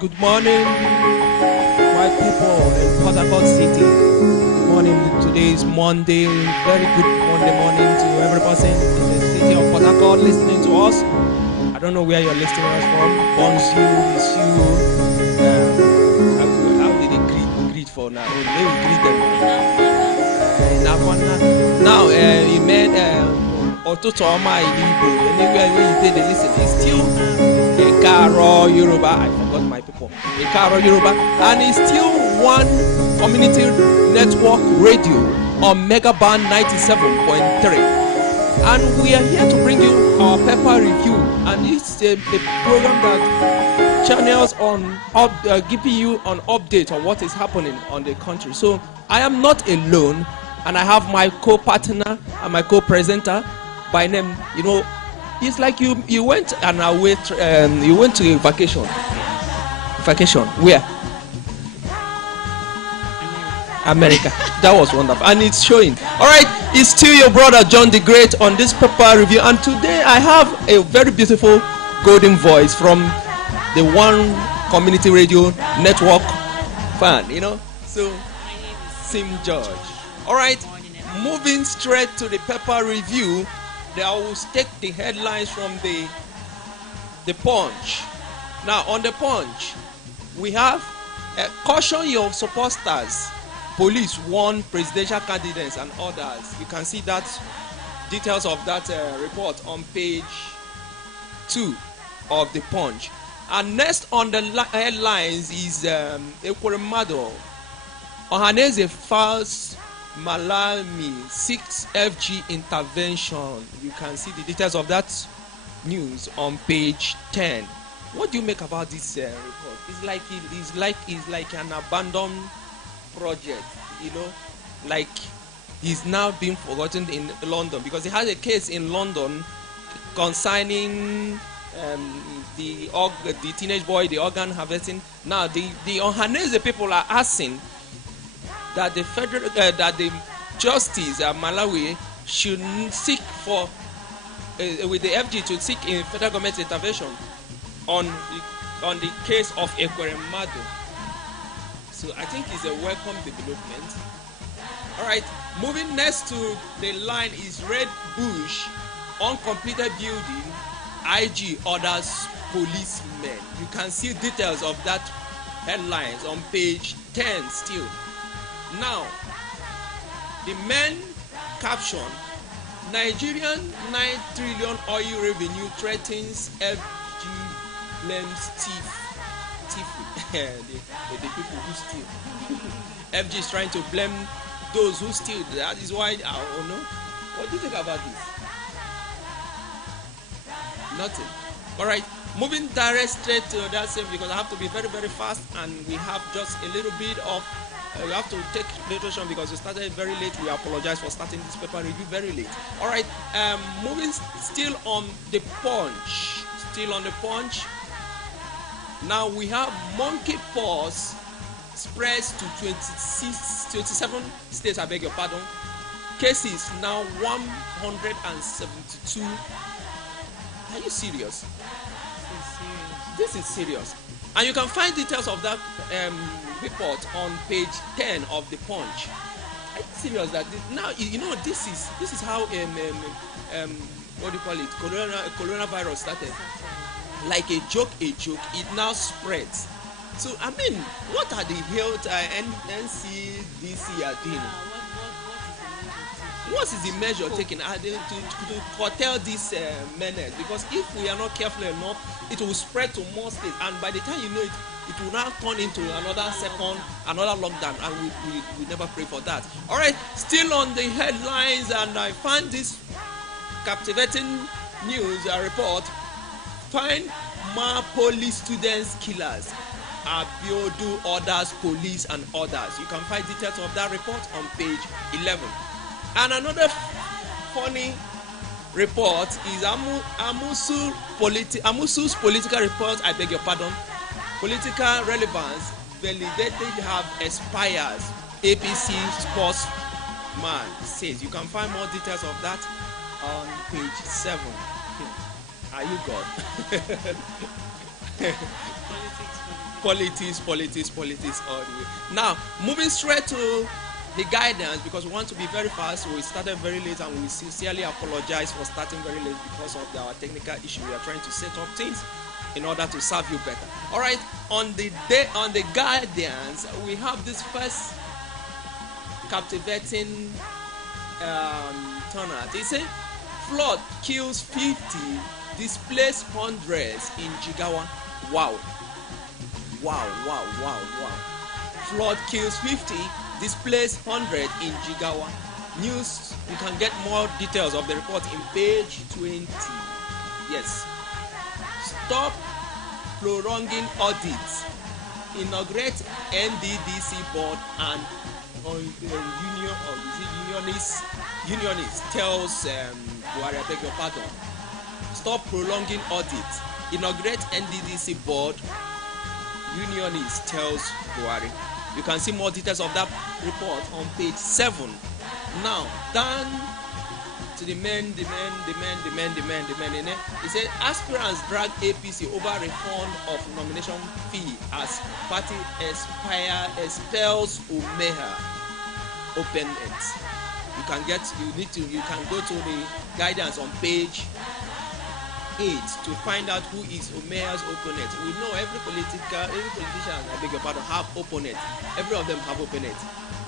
Good morning, my people in Port Harcourt City. Good morning. Today is Monday. Very good Monday morning to every person in the city of Port Harcourt listening to us. I don't know where you're listening us from. Bonjour, monsieur. How did they greet for now? They will greet them. Now, you made Ototoma in Igbo. Anywhere where you did the listen, it's still Ikaro Yoruba. I forgot my people. Ikaro Yoruba. And it's still one community network radio on Megaband 97.3. And we are here to bring you our Pepper Review. And it's a program that channels on giving you an update on what is happening on the country. So I am not alone, and I have my co-partner and my co-presenter by name. You know, it's like you went and away. You went to a vacation. Vacation where? America. That was wonderful, and it's showing. All right, it's still your brother John the Great on this Pepper Review, and today I have a very beautiful golden voice from the One Community Radio Network fan. You know, so Sim George. All right, moving straight to the Pepper Review. I will take the headlines from the Punch. Now, on the Punch, we have caution your supporters. Police warn presidential candidates and others. You can see that details of that report on page 2 of the Punch. And next on the headlines is Ekweremadu. Ohaneze files Malami 6FG intervention. You can see the details of that news on page 10. What do you make about this report? It's like an abandoned project, you know, like he's now being forgotten in London because he has a case in London concerning the teenage boy, the organ harvesting. Now the Ohaneze people are asking that the federal that the justice Malawi should seek for with the FG to seek a federal government intervention on the case of Ekweremadu. So I think it's a welcome development. All right, moving next to the line is Red Bush, uncompleted building, IG orders policemen. You can see details of that headlines on page 10 still. Now, the main caption, Nigerian 9 trillion oil revenue threatens FG blames thief. the people who steal. FG is trying to blame those who steal. That is why, I don't know. What do you think about this? Nothing. All right, moving direct straight to that same because I have to be very, very fast and we have just a little bit of we have to take notation because we started very late. We apologize for starting this Pepper Review very late. All right, moving still on the Punch. Still on the Punch. Now we have monkeypox spreads to 27 states. I beg your pardon. Cases now 172. Are you serious? This is serious. And you can find details of that report on page 10 of the Punch. Are you serious that now you know this is how what do you call it? Coronavirus started. Like a joke, it now spreads. So I mean, what are the health NCDC are doing? What is the measure taken to curtail this menace? Because if we are not careful enough, it will spread to more states, and by the time you know it, it will now turn into another lockdown, and we never pray for that. All right, still on the headlines, and I find this captivating news report. Find more police students killers. Abiodu orders police and others. You can find details of that report on page 11. And another funny report is Amusu's political report. I beg your pardon. Political relevance validated have expires. APC spokesman says. You can find more details of that on page 7. Are you God? Politics all the way. Now, moving straight to the guidance, because we want to be very fast. We started very late, and we sincerely apologize for starting very late because of our technical issue. We are trying to set up things in order to serve you better. All right, on the guidance, we have this first captivating turnout. They say flood kills 50, displaces hundreds in Jigawa. Wow. Flood kills 50, displaces 100 in Jigawa. News, you can get more details of the report in page 20. Yes. Stop prolonging audits. Inaugurate NDDC board and unionist tells Buhari, I beg your pardon. Stop prolonging audits. Inaugurate NDDC board. Unionist tells Buhari. You can see more details of that report on page 7. Now, down to the men. It said aspirants drag APC over refund of nomination fee as party expels Umeha. Open it. You can go to the guidance on page 8 to find out who is Umeha's opponent. We know every politician, I beg your pardon, have opponent. Every of them have opponent.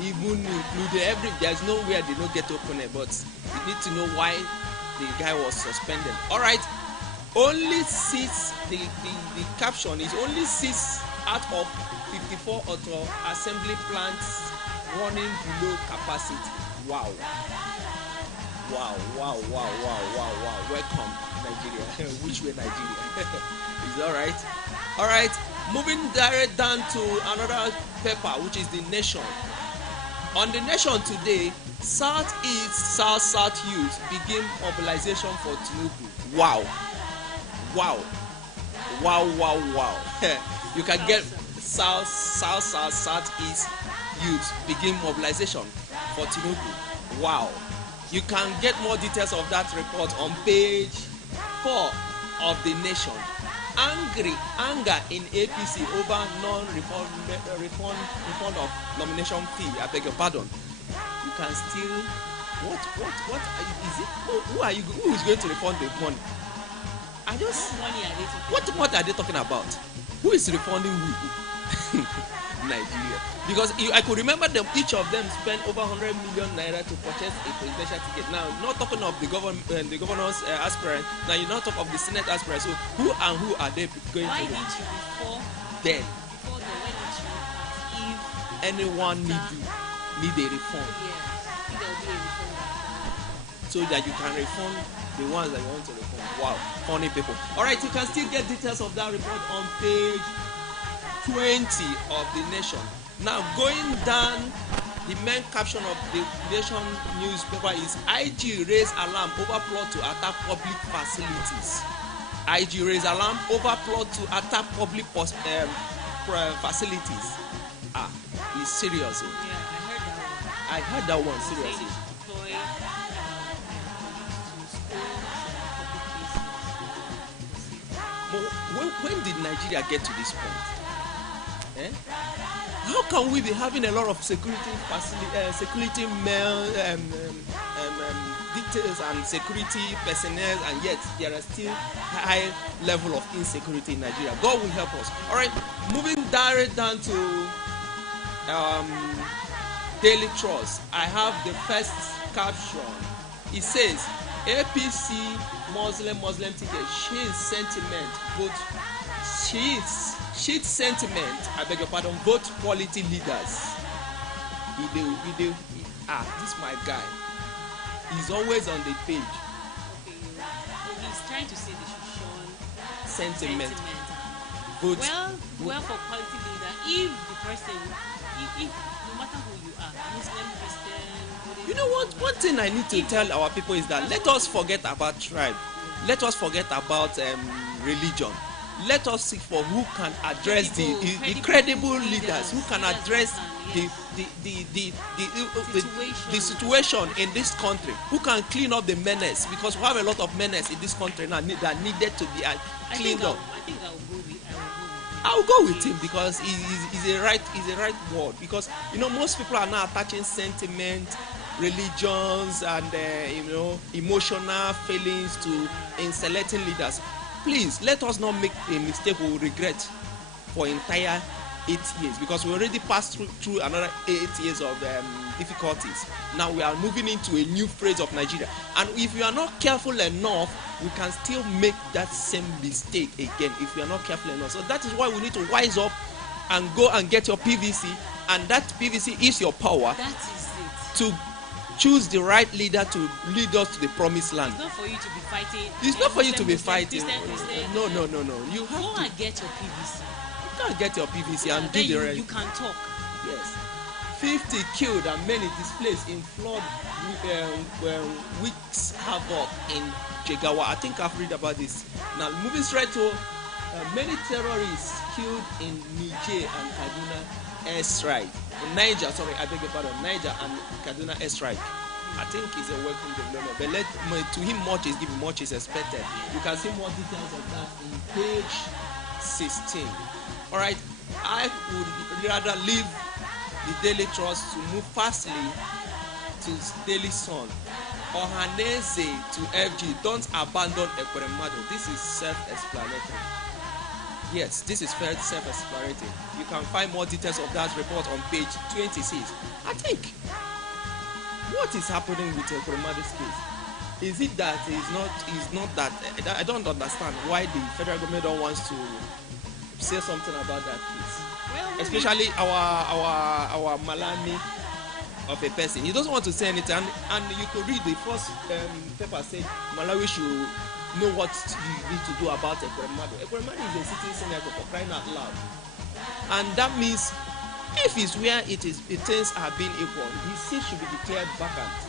Even included there's nowhere they don't get opponent, but you need to know why the guy was suspended. Alright. Only 6, the caption is only 6 out of 54 auto assembly plants running below capacity. Wow. Welcome, Nigeria. Which way, Nigeria? Is all right. Moving direct down to another paper, which is The Nation. On The Nation today, Southeast, South youth begin mobilization for Tinubu. Wow. You can get Southeast youth begin mobilization for Tinubu. Wow. You can get more details of that report on page 4 of The Nation. Anger in APC over refund of nomination fee. I beg your pardon. You can still what is it? Who is going to refund the money? What are they talking about? Who is refunding who? Nigeria. Because I could remember them, each of them spent over 100 million naira to purchase a presidential ticket. Now, not talking of the governor's aspirant. Now, you're not talking of the Senate aspirant. So, who are they going Why to? Why didn't you then? Before why didn't you ask if anyone need a refund? Yes, if there will be a refund. So that you can refund the ones that you want to refund. Wow, funny people. All right, you can still get details of that report on page 20 of The Nation. Now, going down, the main caption of The Nation newspaper is IG raise alarm over plot to attack public facilities. IG raise alarm over plot to attack public facilities. It's serious. Yeah, I heard that one. Seriously. When did Nigeria get to this point? How can we be having a lot of security details and security personnel, and yet there are still high level of insecurity in Nigeria? God will help us. All right, moving direct down to Daily Trust. I have the first caption. It says APC Muslim ticket shades sentiment vote. Shades sentiment. I beg your pardon. Vote quality leaders. This my guy. He's always on the page. Okay, he's trying to say they should show sentiment. Vote. Well, for quality leader, if the person, if no matter who you are, Muslim, Christian, Buddhist, you know what? One thing I need to tell our people is that let us forget about tribe. Let us forget about religion. Let us seek for who can address the credible leaders, who can address the situation in this country, who can clean up the menace, because we have a lot of menace in this country now that needed to be cleaned up. I think I will go with I'll go with him because he's a right word. Because most people are now attaching sentiment, religions, and emotional feelings in selecting leaders. Please let us not make a mistake we will regret for entire 8 years, because we already passed through another 8 years of difficulties. Now we are moving into a new phase of Nigeria, and if you are not careful enough, we can still make that same mistake again if we are not careful enough. So that is why we need to wise up and go and get your PVC, and that PVC is your power. That is it. To choose the right leader to lead us to the promised land. It's not for you to be fighting. It's not for you to be fighting. Christian. No. You have Go to and get your PVC. you can get your PVC and do Then the rest. you can talk. Yes. 50 killed and many displaced in flood wreaks havoc in Jigawa. I think I've read about this. Now, moving straight to many terrorists killed in Niger and Kaduna airstrike. Niger and Kaduna airstrike. I think it's a welcome development. But to him, much is given, much is expected. You can see more details of that in page 16. All right, I would rather leave the Daily Trust to move fastly to Daily Sun. Ohaneze to FG, don't abandon Ekweremadu. This is self-explanatory. Yes, this is very self-explanatory. You can find more details of that report on page 26. I think, what is happening with Ekwuremadu's case? Is it that it's not that I don't understand why the federal government don't want to say something about that case? Well, Especially our Malami of a person. He doesn't want to say anything, and you could read the first paper said Malawi should know what you need to do about Ekweremadu. Ekweremadu is a sitting senator, for crying out loud, and that means if it's where things are being equal, his seat should be declared vacant,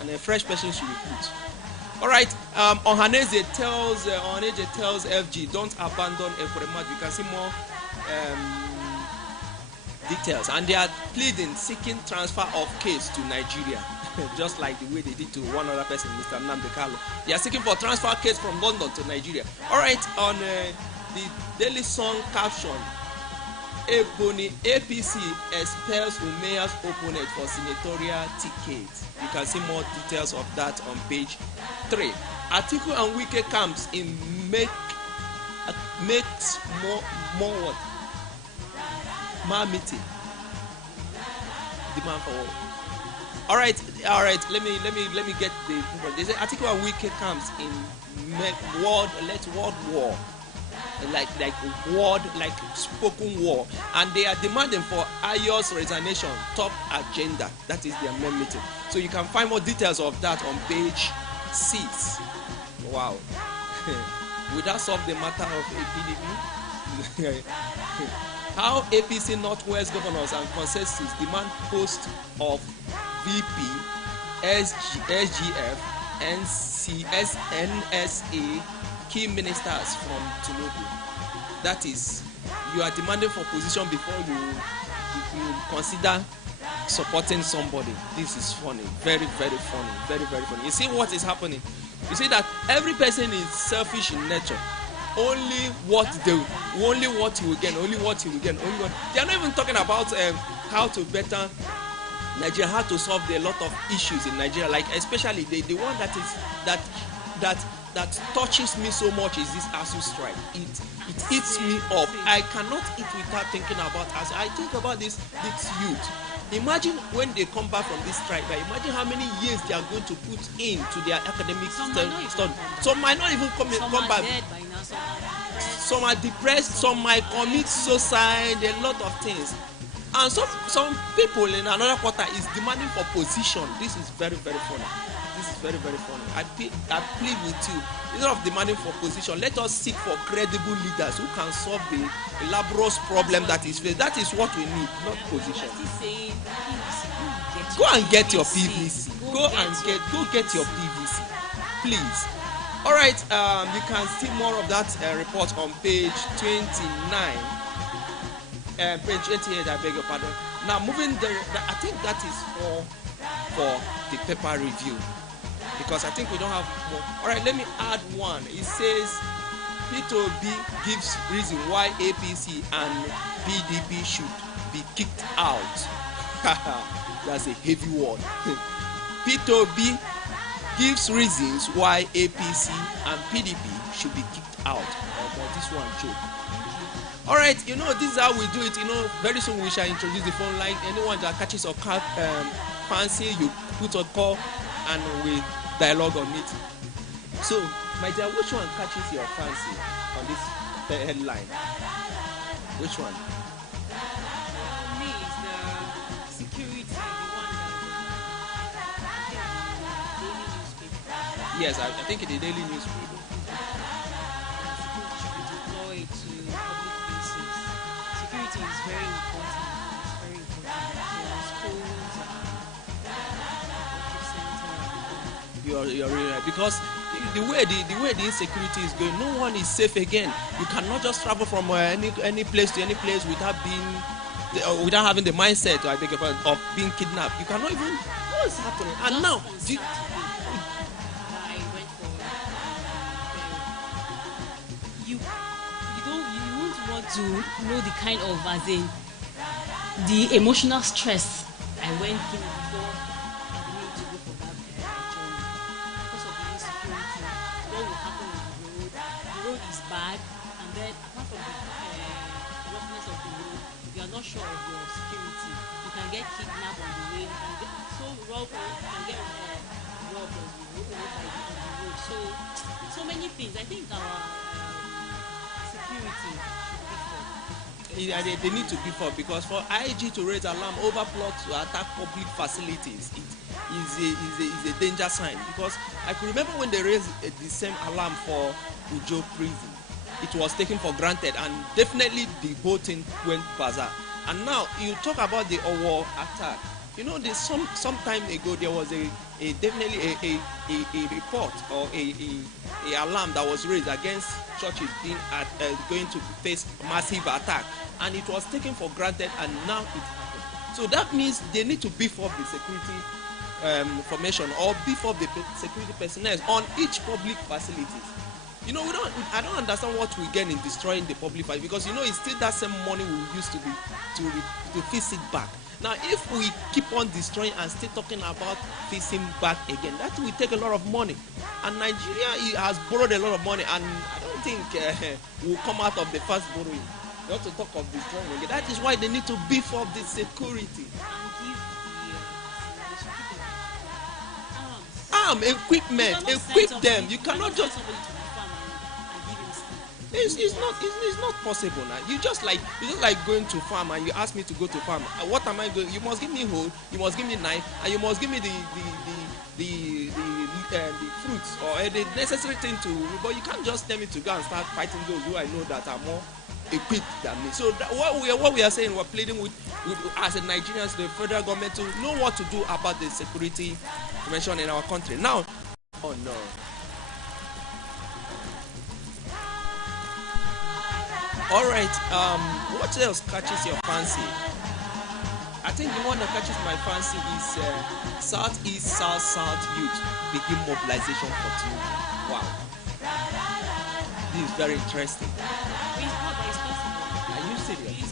and a fresh person should be put. All right, Ohaneze tells FG, don't abandon Ekweremadu. You can see more details, and they are pleading, seeking transfer of case to Nigeria, just like the way they did to one other person, Mr. Nnamdi Kanu. They are seeking for transfer case from London to Nigeria. All right, on the Daily Sun caption, Ebony APC expels Umeya's opponent for senatorial ticket. You can see more details of that on page 3. Atiku and Wike camps in makes more what? More meeting. Demand for what? All right. Let me get the. They say Atiku and Wike camps in world war. Like spoken war, and they are demanding for Ayo's resignation, top agenda. That is their main meeting. So you can find more details of that on page 6. Wow. Would that solve the matter of APDP? How APC Northwest governors and consensus demand post of VP, SGF, NCS, NSA, key ministers from Tinubu. That is, you are demanding for position before you consider supporting somebody. This is funny, very, very funny, very, very funny. You see what is happening? You see that every person is selfish in nature. Only what he will gain, only what he will gain, only what. They are not even talking about how to better Nigeria, how to solve a lot of issues in Nigeria. Like especially the one that touches me so much is this ASU strike. It eats me up. I cannot eat without thinking about ASU. I think about this youth. Imagine when they come back from this strike. Imagine how many years they are going to put into their academic study. Some might not even come back. Dead by now, some are depressed. Some might commit suicide. A lot of things. And some people in another quarter is demanding for position. This is very, very funny. This is very, very funny. I plead with you. Instead of demanding for position, let us seek for credible leaders who can solve the laborious problem that is faced. That is what we need, not position. Go and get your PVC. Go get your PVC, please. All right. You can see more of that report on page 29. Page 28. I beg your pardon. Now moving there. I think that is for the paper review, because I think we don't have more. All right, let me add one. It says Peter Obi gives reason why APC and PDP should be kicked out. That's a heavy word. Peter Obi gives reasons why APC and PDP should be kicked out. But this one joke. All right, this is how we do it. Very soon we shall introduce the phone line. Anyone that catches or fancy, you put a call and we dialogue on it. So, my dear, which one catches your fancy on this headline? Which one? For me, it's the security, the one that daily newspaper. Yes, I think in the daily newspaper. Security should be deployed to public places. Security is very important. It's very important. So schools, worship center. You're really right, because the way the insecurity is going, no one is safe again. You cannot just travel from any place to any place without having the mindset, I think, of being kidnapped. You cannot even. What is happening? And now, I went for you won't want to know the kind of, as in, the emotional stress I went through before agreeing to go for that journey because of the insecurity. What will happen on the road? The road is bad, and then apart from the roughness of the road, you are not sure of your security. You can get kidnapped on the way. You can get robbed by the on the road. So many things. I think our security should be for. They need to be for, because for IG to raise alarm over plot to attack public facilities, it is a danger sign. Because I could remember when they raised the same alarm for Ujo prison, it was taken for granted, and definitely the whole thing went bazaar. And now you talk about the Owo attack. Some time ago there was definitely a report or a alarm that was raised against churches being going to face massive attack, and it was taken for granted, and now it happened. So that means they need to beef up the security formation or beef up the security personnel on each public facilities. I don't understand what we get in destroying the public facility, because it's still that same money we used to fix it back. Now, if we keep on destroying and still talking about fixing back again, that will take a lot of money. And Nigeria has borrowed a lot of money, and I don't think we'll come out of the first borrowing. Not to talk of destroying again. That is why they need to beef up the security. Equipment, equip them. You cannot just. It's not possible now. You just like going to farm and you ask me to go to farm. What am I going? You must give me hoe, you must give me knife, and you must give me the fruits or the necessary thing to. But you can't just tell me to go and start fighting those who I know that are more equipped than me. So what we are saying, we're pleading with as a Nigerians, the federal government, to know what to do about the security dimension in our country. Now, oh no. All right. What else catches your fancy? I think the one that catches my fancy is Southeast South youth begin mobilization for Tinubu. Wow, this is very interesting. Are you serious?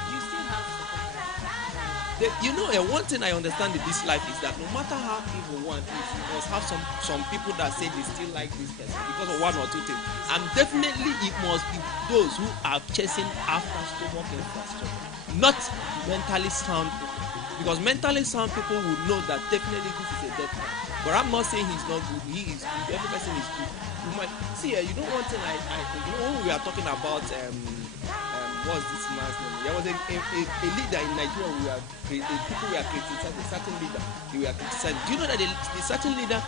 You still have one thing I understand in this life is that no matter how evil one is, you must have some people that say they still like this person because of one or two things. And definitely it must be those who are chasing after stomach infrastructure, not mentally sound people. Because mentally sound people will know that definitely this is a dead man. But I'm not saying he's not good. He is good. Every person is good. You might see. One thing I when we are talking about what's this man's name? There was a leader in Nigeria. People were criticizing a certain leader. They were criticizing. Do you know that the certain leader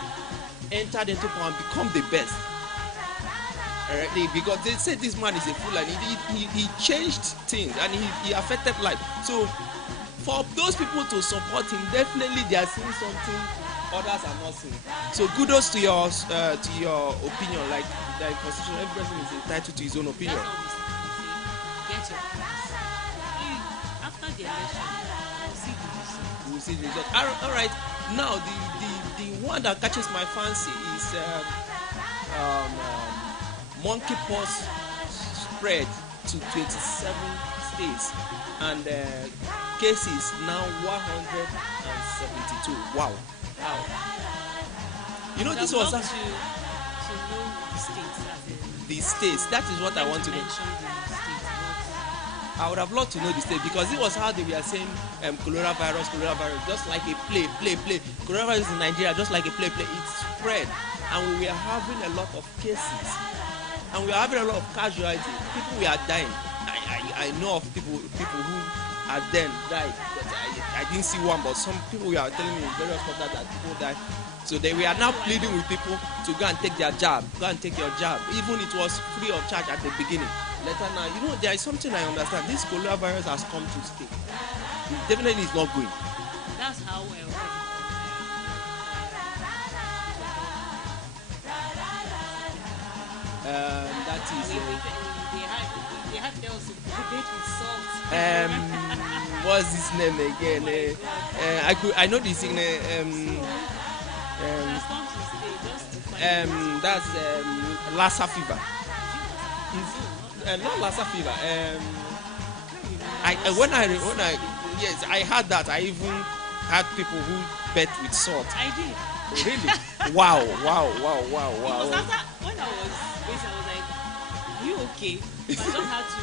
entered into power and become the best? Because they said this man is a fool, and he changed things and he affected life. So for those people to support him, definitely they are seeing something others are not seeing. So kudos to your opinion. Like the constitution, every person is entitled to his own opinion. Get your peace. After the election, we will see the result. All right. Now the one that catches my fancy is monkeypox spread to 27 states, and cases now 172. Wow. Wow. You know, this was to know the states, as in the states. That is what I want to know. mention the states, I would have loved to know the state, because it was how they were saying coronavirus, just like a play. Coronavirus in Nigeria, just like a play. It spread, and we are having a lot of cases, and we are having a lot of casualties. People were dying. I know of people who had then died, but I didn't see one. But some people were telling me in various quarters that people died. So they were now pleading with people to go and take their jab, even it was free of charge at the beginning. Later now, you know, there is something I understand. This coronavirus has come to stay. It definitely is not going. that's how That is they have there was a debate with salt. what's his name again? I know this thing. Has come to stay just to find That's Lassa fever. Not Lassa fever. Yes, I heard that. I even had people who bet with salt. I did. Really? Wow. Because after when I was basically, I was like, are you okay? I just had to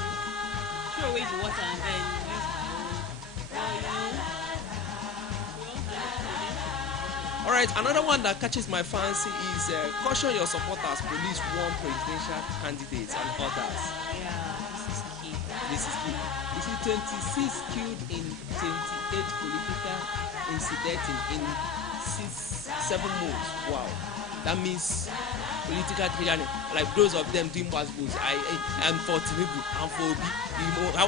throw away the water and then use my own. Well, we all had All right, another one that catches my fancy is caution your supporters, police warn presidential candidates and others. Yeah, this is key. You see, 26 killed in 28 political incidents in 7 months. Wow. That means political tyranny, like those of them doing was I am for Tinubu and for Obi.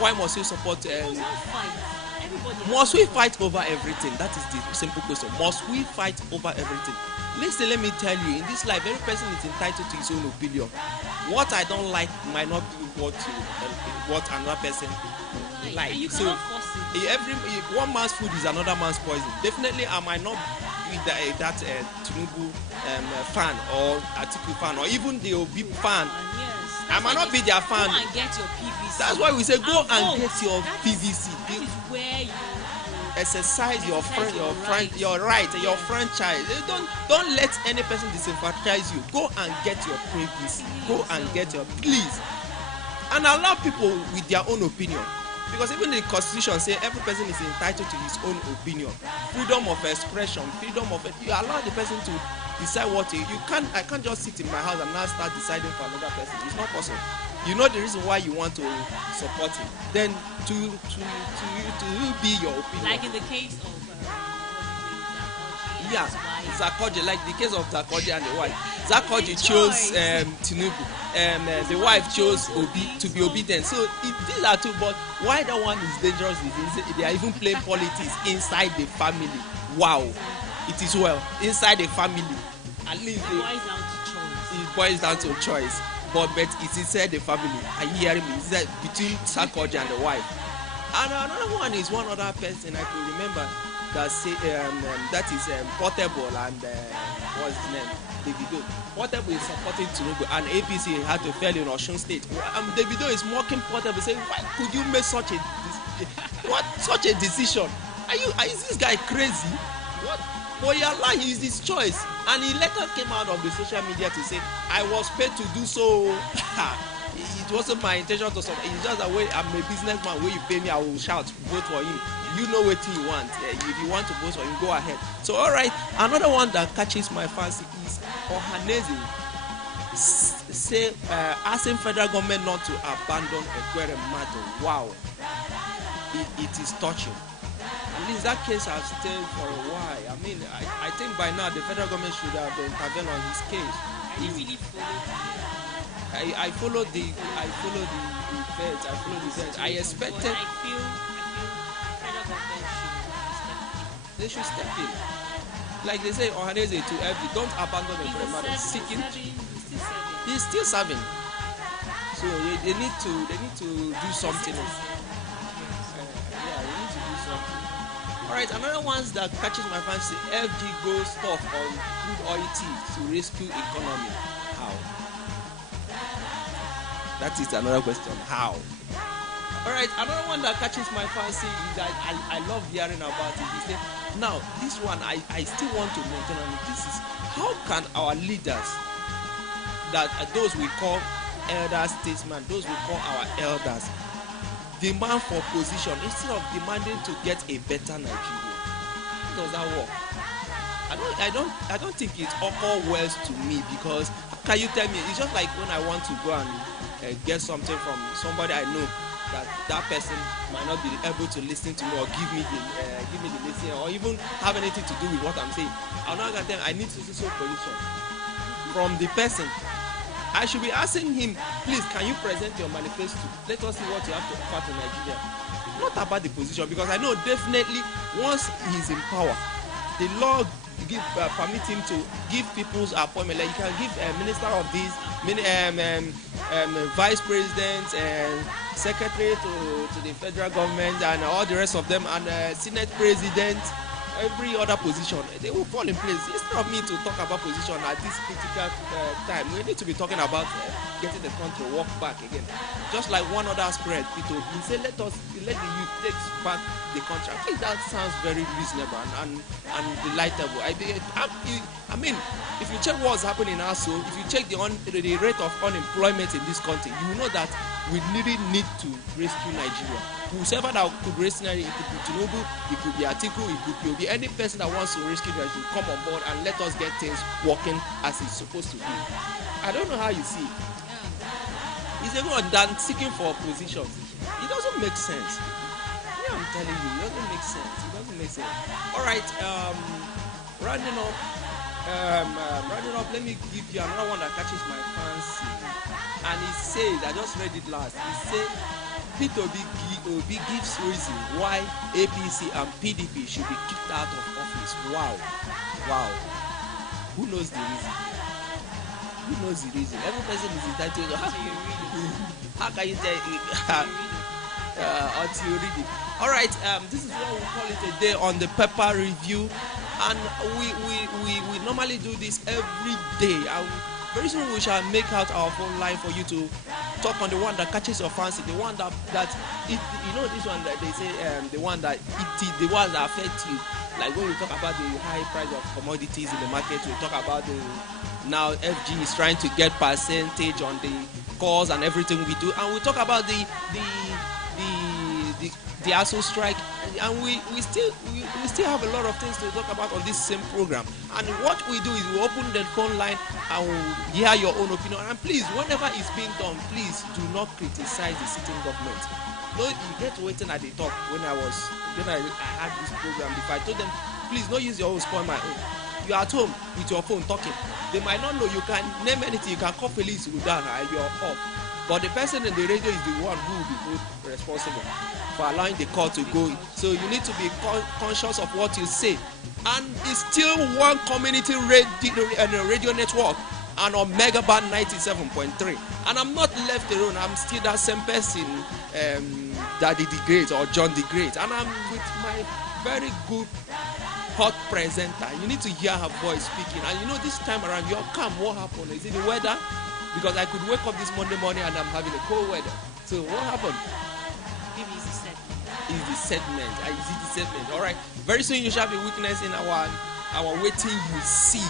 Why must you support? It was not fight. Everybody Must we fight over everything? That is the simple question. Must we fight over everything? Listen, let me tell you, in this life, every person is entitled to his own opinion. What I don't like might not be what another person like. And you So cannot force it. one man's food is another man's poison. Definitely, I might not be that Tinubu fan or Atiku fan or even the Obi fan. Yes. I might not be their fan. Go and get your PVC. That's why we say go and vote. get your That PVC. That is where you Exercise your Exercise your Yes. franchise. Don't let any person disenfranchise you. Go and get your PVC. Go and get your please, and allow people with their own opinion. Because even the constitution says every person is entitled to his own opinion. Freedom of expression, you allow the person to decide what you can't. I can't just sit in my house and now start deciding for another person. It's not possible. You know the reason why you want to support him. Then to be your opinion. like in the case of Yeah, Zakoji, like the case of Zakoji and the wife. Zakoji chose Tinubu. The wife chose Obi to be obedient. So these are two, but why that one is dangerous is they are even playing politics inside the family. Wow, it is well inside the family. At least it boils down to choice. But it's inside the family. Are you hearing me? It's between Zakoji and the wife. And another one is one other person I could remember that say that is Portable and what's his name? Davido. Portable is supporting Tinubu and APC had to fail in Osun State. Davido is mocking Portable, saying, "Why could you make such a decision? Is this guy crazy? What? But Allah, is his choice." And he later came out of the social media to say, "I was paid to do so." It wasn't my intention to support. It's just the way I'm a businessman. Where you pay me, I will shout, vote for him. You know what you want. If you want to vote for him, go ahead. So, all right. Another one that catches my fancy is Ohaneze asking federal government not to abandon Ekwere matter. Wow, it is touching. At least that case has stayed for a while. I mean, I think by now the federal government should have intervened on his case. I didn't really follow I followed the events. I expected I feel federal government they should step in. Like they say, Ohaneze to every, don't abandon the matter. Seeking, he's still serving. So they need to do something. They need to do something. All right, another one that catches my fancy: FG goes tough on crude oil thieves to rescue economy. How? That is another question. How? All right, another one that catches my fancy is that I love hearing about it. Is that now this one I still want to maintain on it. This is how can our leaders, that those we call elder statesmen, those we call our elders, demand for position instead of demanding to get a better Nigeria? How does that work? I don't think it all wells to me, because how can you tell me? It's just like when I want to go and get something from somebody I know, that person might not be able to listen to me or give me the listen, or even have anything to do with what I'm saying. I'm not gonna tell him I need to see position from the person. I should be asking him, please, can you present your manifesto? Let us see what you have to offer to Nigeria. Not about the position, because I know definitely once he's in power, the law permit him to give people's appointment. Like you can give a minister of this, vice president, and secretary to the federal government, and all the rest of them, and senate president, every other position, they will fall in place. Instead of me to talk about position at this critical time, we need to be talking about getting the country walk back again. Just like one other spread, Peter, he said, let the youth take back the country. I think that sounds very reasonable and delightful. I mean, if you check what's happening in ASO, if you check the rate of unemployment in this country, you will know that we really need to rescue Nigeria. Whoever that could rescue Nigeria, it could be Tinubu, it could be Atiku, it could be any person that wants to rescue Nigeria, come on board and let us get things working as it's supposed to be. I don't know how you see it. It's a good than seeking for positions. It doesn't make sense. Yeah, I'm telling you, it doesn't make sense. It doesn't make sense. All right, rounding up, let me give you another one that catches my fancy. And it says, I just read it last. It says, Peter Obi gives reason why APC and PDP should be kicked out of office. Wow. Who knows the reason? Every person is entitled to. How can you tell until you read it? All right, this is what we call it a day on the Pepper Review, and we normally do this every day. Very soon we shall make out our phone line for you to talk on the one that catches your fancy, the one that this one that they say the one that the one that affects you. Like when we talk about the high price of commodities in the market, we talk about now FG is trying to get percentage on the calls and everything we do, and we talk about the ASO strike, and we still have a lot of things to talk about on this same program. And what we do is we open the phone line and we'll hear your own opinion. And please, whenever it's being done, please do not criticize the sitting government. No, you get waiting at the top. When I had this program, if I told them, please don't use your own, spoil my own. You're at home with your phone talking. They might not know. You can name anything. You can call Felice Udana and you're off. But the person in the radio is the one who will be responsible for allowing the call to go. So you need to be conscious of what you say. And it's still one community radio network, and on Megaband 97.3. And I'm not left alone. I'm still that same person, Daddy the Great or John the Great. And I'm with my very good hot presenter. You need to hear her voice speaking. And you know, this time around, you're calm. What happened? Is it the weather? Because I could wake up this Monday morning and I'm having a cold weather. So what happened? Maybe it's the segment. Is the segment. Is it the segment? All right. Very soon you shall be witnessing our waiting you see.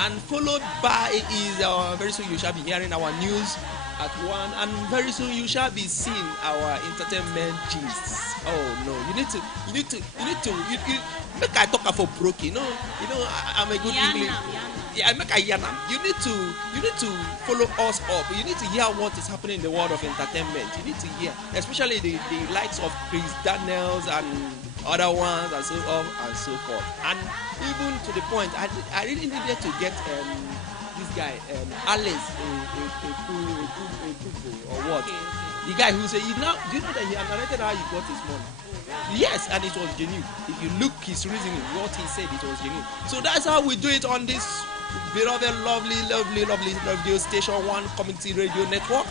And followed by is very soon you shall be hearing our news at 1. And very soon you shall be seeing our entertainment gists. Oh no, you need to make I talk for broke, you know, I'm a good English. Yeah, I make a yanam. You need to follow us up. You need to hear what is happening in the world of entertainment. You need to hear, especially the likes of Chris Daniels and other ones and so on and so forth. And even to the point, I really needed to get this guy, Alice, or what? Okay. The guy who said, do you know that he narrated how he got his money? Yes, and it was genuine. If you look his reasoning, what he said, it was genuine. So that's how we do it on this beloved, lovely radio station, 1 Community Radio Network,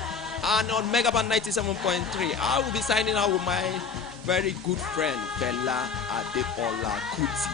and on Megaband 97.3. I will be signing out with my very good friend Bella Adepola Kuti.